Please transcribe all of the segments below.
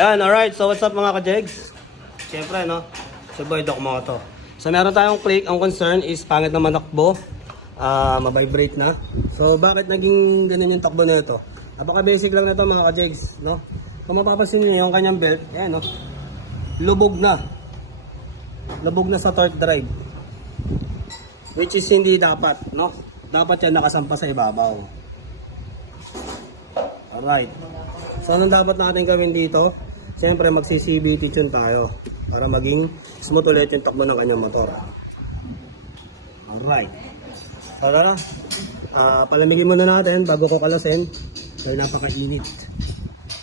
Ayan, alright. So, what's up mga ka-jegs? Siyempre, no? So, boy, Doc Moto. So, meron tayong click. Ang concern is pangit naman takbo. Mabibrate na. So, bakit naging ganun yung takbo na ito? Napaka-basic lang na ito mga ka-jegs, no? Kung mapapansin nyo yung kanyang belt, ayan, no? Lubog na. Lubog na sa torque drive. Which is hindi dapat, no? Dapat yan nakasampa sa ibabaw. Alright. So, anong dapat natin gawin dito? Siyempre, magsi-CVT tune tayo para maging smooth ulit yung takbo ng kanyang motor. Alright. So, tara. Palamigin muna natin bago ko kalasin. Dahil napaka-init.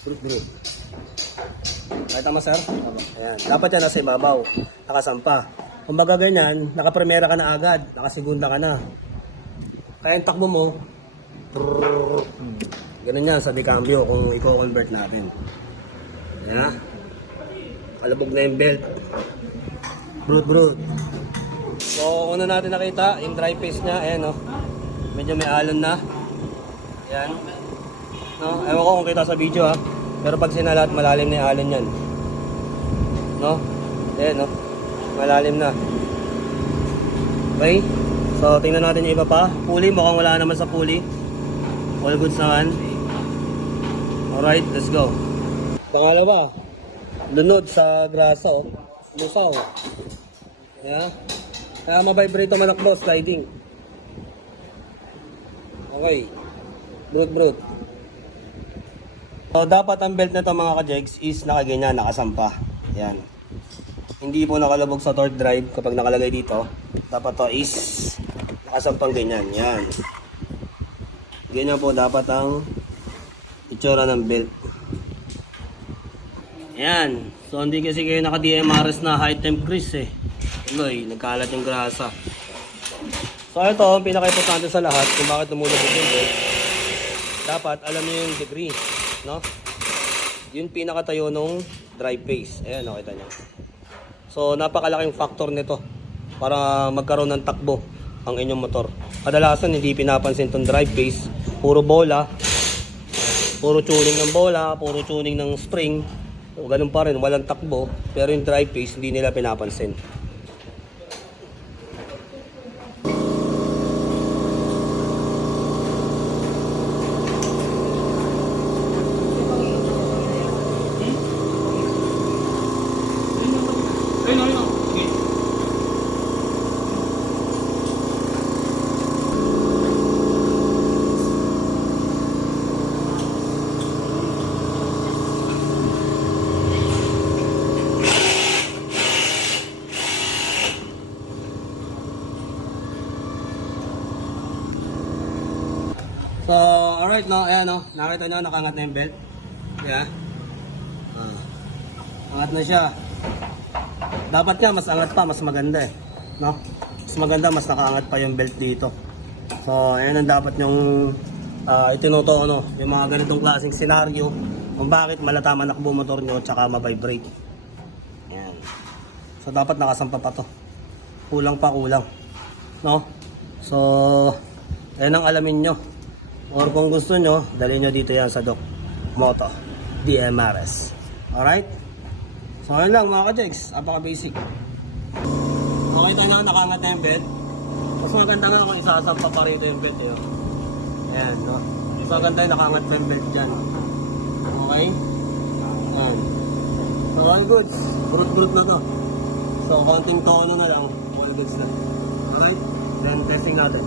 Brut. Ay, tama sir? Ayan. Dapat yan nasa ibabaw. Nakasampa. Kung baga ganyan, nakapremera ka na agad. Nakasegunda ka na. Kaya yung takbo mo, ganun yan sa decambio kung i-convert natin. Ayan. Kalabog na yung belt. Brut. So, una natin nakita, yung dry pace niya, ayan o. Medyo may alon na. Ayan. No? Ewan ko kung kita sa video ha. Pero pag sinalat, malalim na yung alon yan. No? Ayan no. Malalim na. Okay? So, tingnan natin yung iba pa. Pulley, mukhang wala naman sa pulley. All goods naman. Alright, let's go. Pangalawa, lunod sa grasa oh. Lusaw. Ayan. Kaya mabibrate ang manakbo, sliding. Okay. Brut. So, dapat ang belt na ito mga ka-jegs is nakaganyan, nakasampa. Ayan. Hindi po nakalabog sa torque drive kapag nakalagay dito. Dapat to is nakasampang ganyan. Yan. Ganyan po dapat ang itsura ng belt. Ayan. So, hindi kasi kayo naka-DMRS na high temp grease eh. Nagkalat yung grasa. So, ito ang pinaka-importante sa lahat kung bakit tumulabog yung belt. Dapat alam niyo yung degree. No? Yung pinakatayo nung drive pace. Ayan, nakita niyo. So, napakalaking factor nito para magkaroon ng takbo ang inyong motor. Kadalasan, hindi pinapansin itong drive pace. Puro bola. Puro tuning ng bola. Puro tuning ng spring. So, ganun pa rin. Walang takbo. Pero yung drive pace, hindi nila pinapansin. So, alright no, ayan no, nakita nyo, nakangat na yung belt. Yeah. Angat na siya. Dapat nga, mas angat pa, mas maganda eh. No? Mas maganda, mas nakaangat pa yung belt dito. So, ayan ang dapat yung itinuto, no? Yung mga ganitong klaseng senaryo kung bakit malata manakbo motor nyo tsaka mabibrate. Ayan. So, dapat nakasampa pa to. Kulang. No? So, ayan ang alamin nyo. Or kung gusto nyo, dalhin nyo dito yan sa Doc Moto DMRS. Alright? So, ayun lang mga ka-jegs. Apaka-basic. Okay tayo na nakaangat na yung belt. Mas maganda nga kung isasampa pa rito yung belt. Ayan, no? Mas maganda yung nakaangat na yung belt dyan. Okay? Ayan. So, all goods. Brut na to. So, konting tono na lang. All goods na. Alright? Then, testing natin.